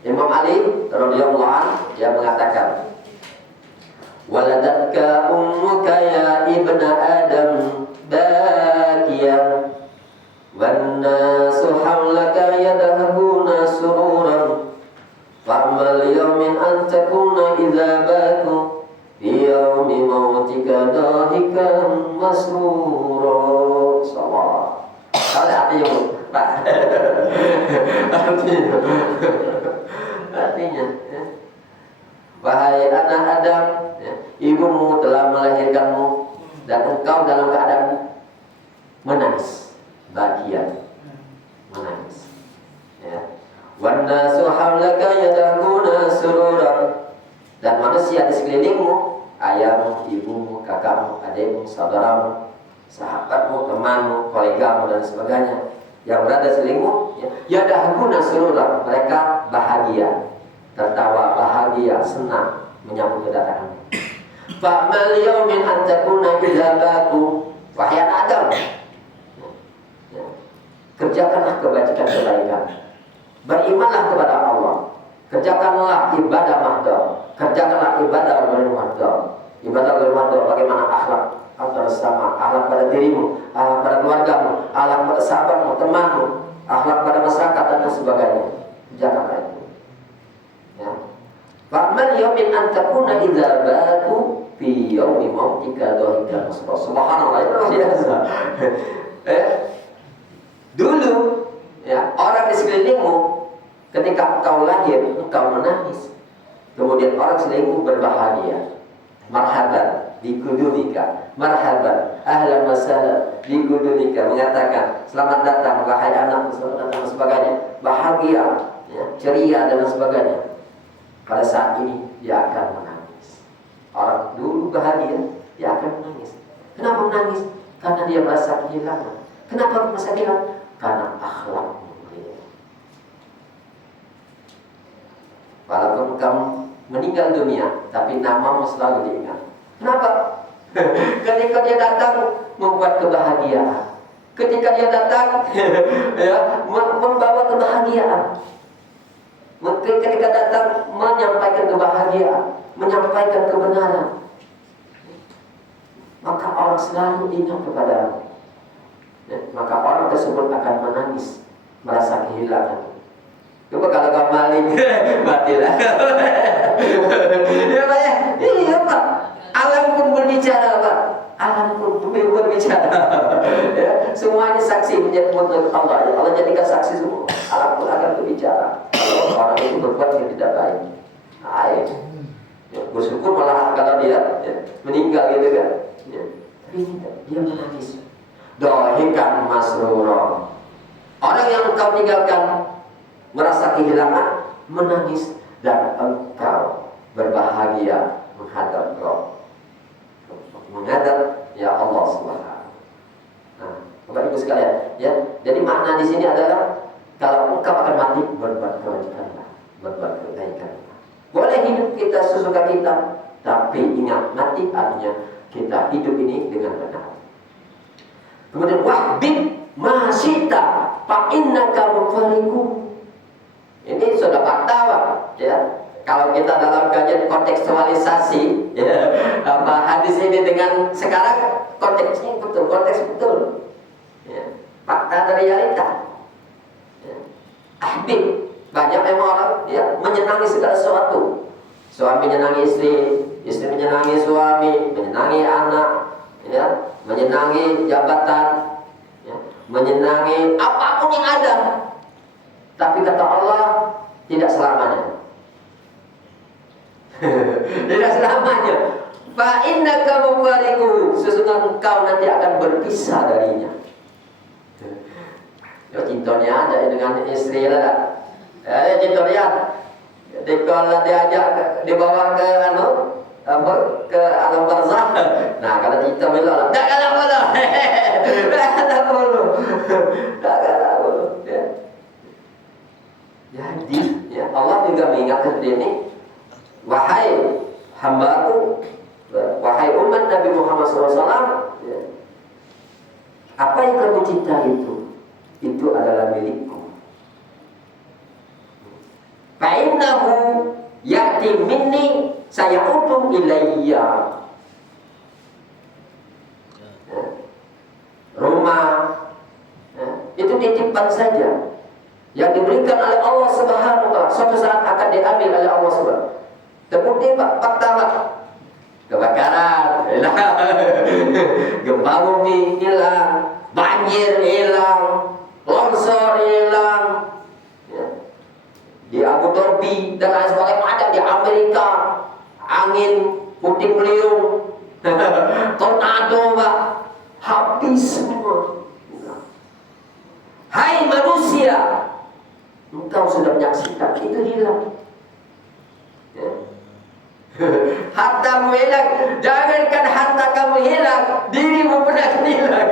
Imam Ali radhiyallahu anhu dia mengatakan, waladatka ummuka ya ibna Adam bakiyan wan nasu hawlaka yadahuna sururan fa'mal yawmin an takuna idza baku fi yawmi mautika dahikan masrura. Salah. Ada artinya Pak. Artinya ya. Wahai anak Adam ya, ibumu telah melahirkanmu dan engkau dalam keadaan menangis, bahagia, menangis ya. Wan nasu hawlaka yadahuna sururan, dan manusia di sekelilingmu, ayahmu, ibumu, kakakmu, adikmu, saudaramu, sahabatmu, temanmu, kolegamu dan sebagainya yang berada di sekelilingmu ya, yadahuna sururan, mereka bahagia, tertawa, bahagia, senang menyambut kedatanganmu. Fa'mal yawmin an takuna idza baku, wahai anak Adam ya, kerjakanlah kebaikan, berimanlah kepada Allah, kerjakanlah ibadah mahdoh, kerjakanlah ibadah bermahdoh. Ibadah bermahdoh bagaimana akhlak antara sama, akhlak pada dirimu, akhlak pada keluargamu, akhlak pada sahabatmu, temanmu, akhlak pada masyarakat dan sebagainya. Kerjakanlah itu ya. Fa'mal yawmin an takuna idza baku fi yawmi mautika dhahikan masrura. Subhanallah, itu biasa. Dulu ya, orang di sekelilingmu ketika engkau lahir, engkau menangis. Kemudian orang sekelilingmu berbahagia. Marhaban di kudulika, marhaban ahlan wasahlan di kudulika, mengatakan selamat datang wahai anakku, selamat datang dan sebagainya. Bahagia ya, ceria dan sebagainya. Pada saat ini dia akan menangis. Orang dulu bahagia, dia akan menangis. Kenapa menangis? Karena dia merasa kehilangan. Kenapa merasa kehilangan? Karena akhlakmu. Walaupun kamu meninggal dunia, tapi namamu selalu diingat. Kenapa? Ketika dia datang membuat kebahagiaan. Ketika dia datang ya, membawa kebahagiaan. Ketika datang menyampaikan kebahagiaan, menyampaikan kebenaran, maka orang selalu ingat kepadamu ya, maka orang tersebut akan menangis, merasa kehilangan. Coba kalau kau maling, matilah. Ya Pak ya, iya Pak. Alam pun berbicara Pak, alam pun berbicara. Ya, semuanya saksi menjadi Allah. Allah jadikan saksi semua. Alam pun akan berbicara. Kalau orang itu berbuat yang tidak baik, baik. Ya, bersyukur malah kalau dia ya, meninggal gitu kan. Ya, tapi dia menangis. Dhahikan masrura. Orang yang engkau tinggalkan merasa kehilangan, menangis, dan engkau berbahagia menghadap Rob, menghadap ya Allah Subhanahu. Nah, Bapak Ibu sekalian, ya. Jadi makna di sini adalah kalau engkau akan mati, berbuat kebajikanlah, berbuat kebaikan. Boleh hidup kita sesuka kita, tapi ingat mati artinya kita hidup ini dengan benar. Kemudian wahbib masita fa innaka mufariqu. Ini sudah fakta Pak ya. Kalau kita dalam kajian kontekstualisasi ya, hadis ini dengan sekarang konteksnya betul, konteks betul ya, fakta dan realita ya. Ahbib, banyak memang orang ya, menyenangi segala sesuatu. Suami menyenangi istri, istri menyenangi suami, menyenangi anak ya, menyenangi jabatan ya, menyenangi apapun yang ada. Tapi kata Allah tidak selamanya. Tidak selamanya. Fa innaka mufariquhu, sesungguhnya engkau nanti akan berpisah darinya. Ya cintonya aja dengan istri lah. Ya cintonya. Kalau diajak dibawa ke ke alam barzakh. Nah, kalau cinta bilang, "Tak kalah bola." Tak kalah bola. Tak kalah bola. Ya. Jadi, ya, Allah juga mengingatkan seperti ini. wahai hambaku, wahai umat Nabi Muhammad SAW, apa yang kamu cintai itu adalah milikku. Fa'innahu ya'ti minni sayaudu ilayya. Rumah itu titipan saja yang diberikan oleh Allah Subhanahu wa taala, suatu saat akan diambil oleh Allah Subhanahu. Kemudian pertama kebakaran hilang, gempa bumi hilang, banjir hilang, longsor hilang, di Abu Dhabi dan lain sebagainya, ada di Amerika, angin puting beliung, tornado, Pak, habis semua. Hai manusia, engkau sudah menyaksikan itu hilang. Hartamu hilang, jangankan harta kamu hilang, dirimu pun akan hilang.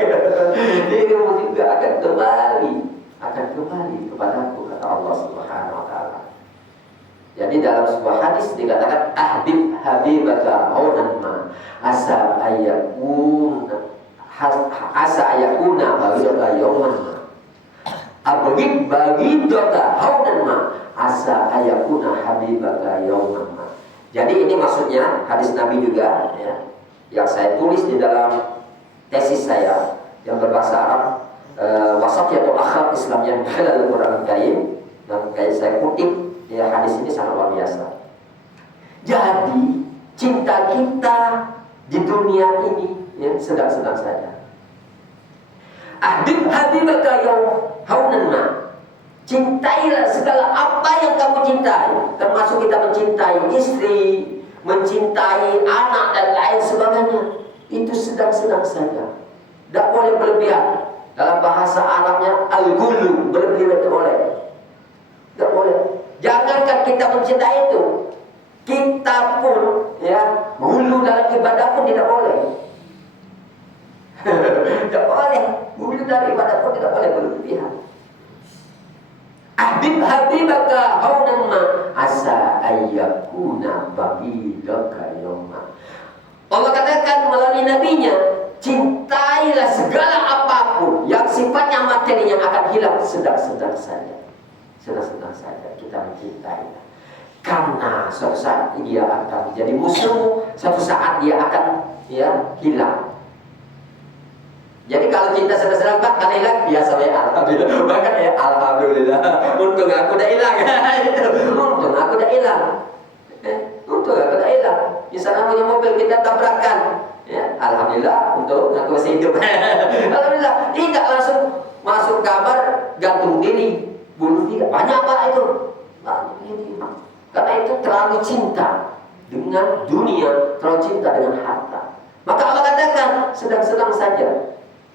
Dirimu juga akan kembali kepadaku, kata Allah Subhanahu wa taala. Jadi dalam sebuah hadis dikatakan ahbib habibaka haunan ma asa ayakuna bagidaka yauman ma abghid bagidaka haunan ma asa ayakuna habibaka yauman ma. Jadi ini maksudnya hadis Nabi juga, ya, yang saya tulis di dalam tesis saya yang berbahasa Arab, Wasatiyatu Akhlaq Islamiyah Halal Quran Karim, dan kayak saya kutip, ya, hadis ini sangat luar biasa. Jadi cinta kita di dunia ini, ya, sedang-sedang saja. Ahbib habibaka haunan ma. Cintailah segala apa yang kamu cintai, termasuk kita mencintai istri, mencintai anak dan lain sebagainya. Itu sedang-sedang saja. Tidak boleh berlebihan. Dalam bahasa Arabnya al-ghulu, berlebihan tidak boleh. Tidak boleh. Jangankan kita mencintai itu, kita pun, ya, ghulu dalam ibadah pun tidak boleh. Tidak boleh. Ghulu dalam ibadah pun tidak boleh berlebihan. Habib habibaka haunan ma asa ayyakuna bagidaka yawma. Allah katakan melalui nabinya, cintailah segala apapun yang sifatnya materi yang akan hilang, sedang-sedang saja. Sedang-sedang saja kita mencintainya. Karena suatu saat dia akan menjadi musuh, suatu saat dia akan, ya, hilang. Jadi kalau cinta sedang-sedang Pak, kan hilang, biasa ya, alhamdulillah. Bahkan ya, alhamdulillah, untung aku udah hilang. Untung aku udah hilang. Untung aku udah hilang. Misalnya punya mobil kita tabrakan, ya, alhamdulillah, untung aku masih hidup. Alhamdulillah, tidak langsung masuk kamar gantung diri, bunuh diri. Banyak Pak itu. Karena itu terlalu cinta dengan dunia, terlalu cinta dengan harta. Maka Allah katakan sedang-sedang saja.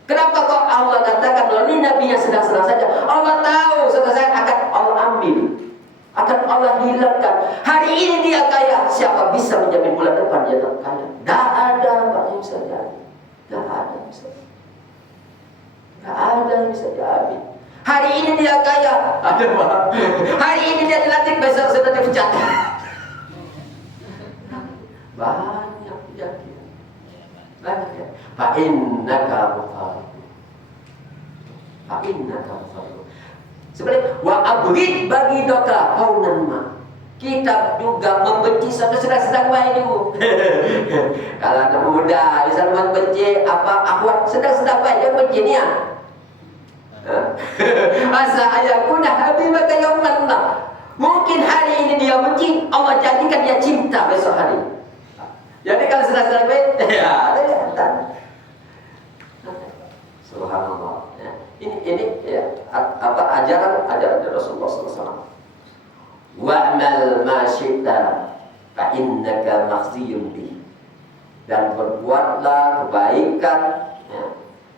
Kenapa kok Allah katakan melalui Nabi yang sedang-sedang saja? Allah tahu suatu saat akan Allah ambil, akan Allah hilangkan. Hari ini dia kaya, siapa bisa menjamin bulan depan dia tak kaya? Tidak ada Pak yang bisa jadi. Tidak ada yang bisa. Tidak ada yang bisa diambil. Hari ini dia kaya, ada Pak. Hari ini dia dilantik, besok sudah dipecat. Banyak kejadian. Banyak ya. Fa'innaka mufarriqun. Sebenarnya wa abghid bagidaka haunan ma. Kita juga membenci sedang-sedang baik dulu. Kalau anak muda misalnya membenci akhwat sedang-sedang baik, yang benci ni ya. Asa ayakuna habibaka yauman ma. Mungkin hari ini dia benci, Allah jadikan dia cinta besok hari. Jadi kalau sedang-sedang baik, ya ada yang subhanallah. Ya. Ini ya, ajaran dari Rasulullah SAW. Wa'mal ma syi'ta fa innaka makhziyun bih. Dan berbuatlah kebaikan, ya.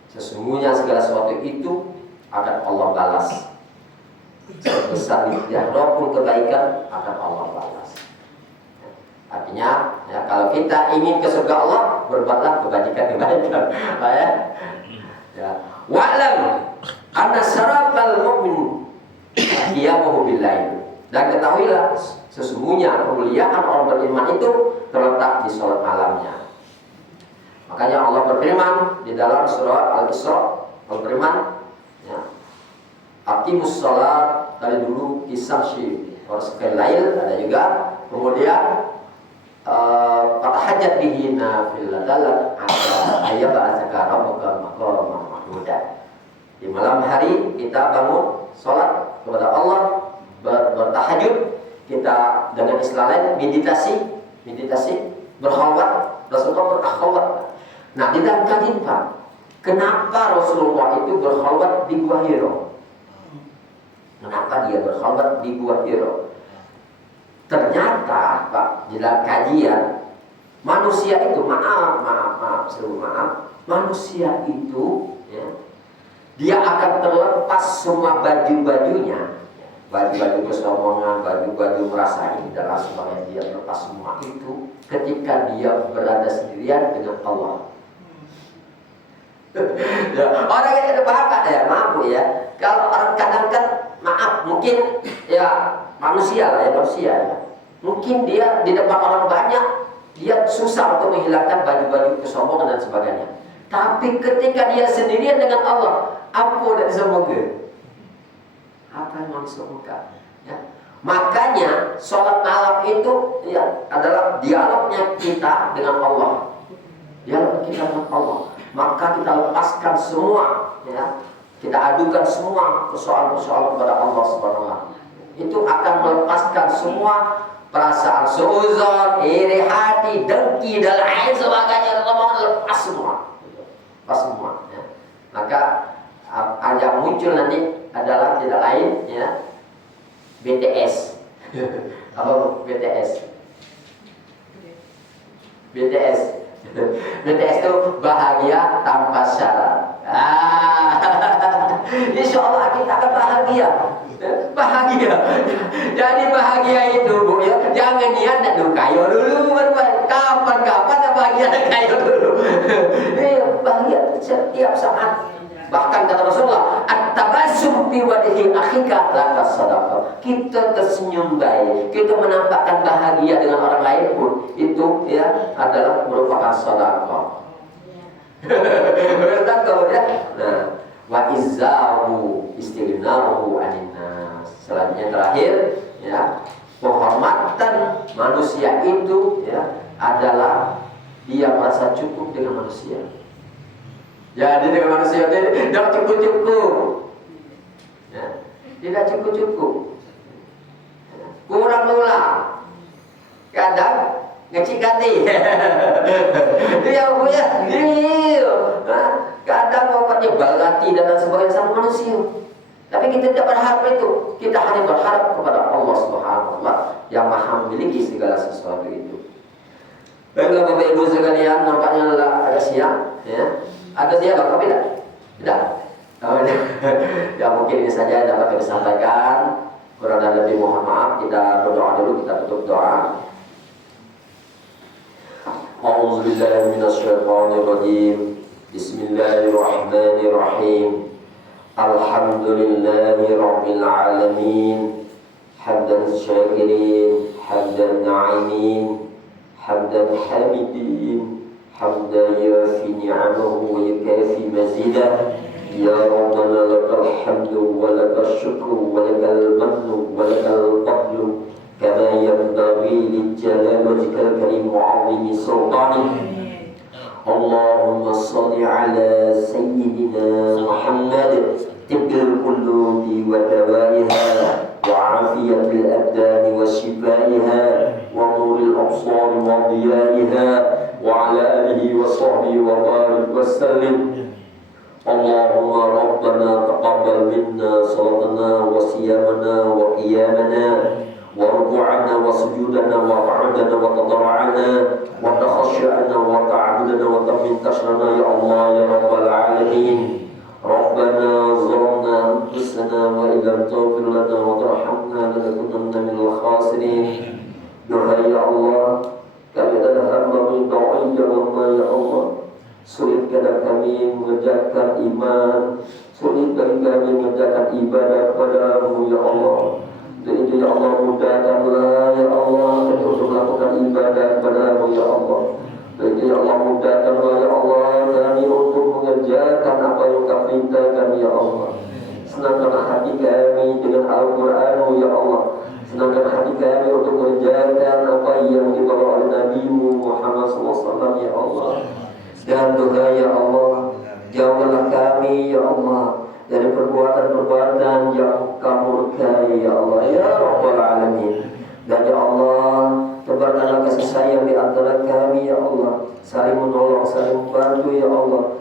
Sesungguhnya segala sesuatu itu akan Allah balas. Sebesar pun kebaikan akan Allah balas. Artinya, ya, kalau kita ingin ke surga Allah, berbuatlah kebaikan. Ya. Wa'lam anna syarafal mu'min qiyamuhu billail. Dan ketahuilah sesungguhnya kemuliaan orang beriman itu terletak di sholat malamnya. Makanya Allah berfirman di dalam surah Al-Isra, Allah berfirman, ya, aqimus sholat, dari dulu isamsi warasqil lail, ada juga. Kemudian fatahajjat bihi nafilatan asa ayyab'atsaka rabbuka maqaman mahmuda. Di malam hari kita bangun sholat kepada Allah, bertahajud, kita dengan istilah lain meditasi, berkhalwat. Rasulullah berkhalwat. Nah, di dalam kajian Pak, kenapa Rasulullah itu berkhalwat di Gua Hira? Kenapa dia berkhalwat di Gua Hira? Ternyata Pak, di dalam kajian, manusia itu maaf, manusia itu ya, dia akan terlepas semua baju-bajunya, baju-baju kesombongan, baju-baju merasa ini dan sebagainya, dia terlepas semua itu ketika dia berada sendirian dengan Allah. Ya, orang yang ada bakat ya, mampu ya. Kalau orang kadang kan maaf, mungkin ya manusia lah ya, manusia ya. Mungkin dia di depan orang banyak, dia susah untuk menghilangkan baju-baju kesombongan dan sebagainya. Tapi ketika dia sendirian dengan Allah, apa yang disemoga? Apa yang mau disemoga? Ya. Makanya sholat malam itu ya adalah dialognya kita dengan Allah. Dialog kita dengan Allah. Maka kita lepaskan semua, ya, kita adukan semua persoalan-persoalan kepada Allah Subhanahu wa Ta'ala. Itu akan melepaskan semua perasaan suuzon, iri hati, dengki dan lain sebagainya. Lepas semua, lepas semua. Ya. Maka yang muncul nanti adalah tidak lain, ya, BTS. Apa BTS? BTS itu bahagia tanpa syarat. Insya Allah kita akan bahagia. Jadi bahagia itu Bu ya, jangan niat nak kayo dulu, kapan-kapan bahagia kayo dulu. Bahagia setiap saat. Bahkan kata Rasulullah, at-tabassum fi wajhi akhika laka sadaqah. Kita tersenyum baik, kita menampakkan bahagia dengan orang lain pun itu ya adalah merupakan sedekah. Sedekah ya. Nah, wa izzahu istighnahu anin nas. Selanjutnya terakhir ya, penghormatan manusia itu ya adalah dia merasa cukup dengan manusia. Jadi dengan manusia ini tidak cukup-cukup, ya, tidak cukup-cukup, kurang-kurang, kadang ngecik hati, dia punya, kadang pokoknya balati dan sebagainya sama manusia. Tapi kita tidak berharap itu, kita hanya berharap kepada Allah Subhanahu wa Ta'ala yang Maha memiliki segala sesuatu itu. Baiklah Bapak Ibu sekalian, nampaknya agak siang, ya. Ada dia apa tidak? Tidak. Ya mungkin ini saja yang dapat kami sampaikan. Kurang dan lebih mohon maaf. Kita berdoa dulu, kita tutup doa. A'udzubillahi minasyaitonirrajim. Bismillahirrahmanirrahim. Alhamdulillahi rabbil alamin. Hamdan syakirin, hamdan na'imin, hamdan hamidin. حمدا يوافي نعمه ويكافي مزيده يا ربنا لك الحمد ولك الشكر ولك المن ولك الفضل كما ينبغي لجلال وجهك الكريم وعظيم سلطانك اللهم صل على سيدنا محمد طب القلوب ودوائها وعافية الأبدان وشفائها ونور الأبصار وضيائها وعلى آله وصحبه وبارك وسلم اللهم ربنا تقبل منا صلاتنا وصيامنا وقيامنا وركوعنا وسجودنا وقعودنا وتضرعنا وتخشعنا وتعبدنا وتمن كشرنا يا الله يا رب العالمين ربنا ظلمنا أنفسنا وإن لم تغفر لنا وترحمنا لنكونن من الخاسرين Duhai ya Allah, kami adalah hamba-Mu yang lemah ya Allah. Sulit kadang kami mengerjakan iman, sulit bagi kami mengerjakan ibadah kepada-Mu ya Allah. Untuk itu ya Allah,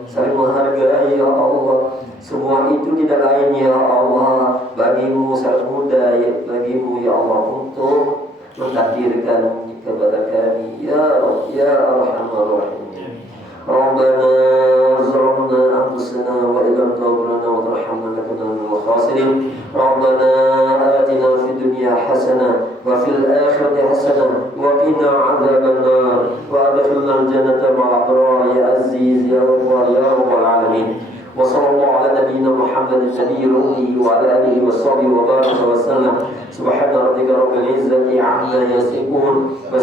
saling menghargai ya Allah. Semua itu tidak lain ya Allah, bagimu sangat mudah ya, bagimu ya Allah untuk mentakdirkan kepada kami ya Rabb ya Arhamar Rahimin. Rabbana zalamna anfusana wa illam taghfir lana wa tarhamna lanakunanna minal khasirin. Rabbana atina fid dunya hasanah wa fil akhirati hasanah wa qina adzabannar wa adkhilna al-jannata ma'al abrar ya aziz ya rabbal alamin. Wa sallallahu ala nabiyyina Muhammadin nabiyil ummi wa ala alihi wa sahbihi wa baraka wa sallam. Subhana rabbika rabbil izzati amma yasifun wa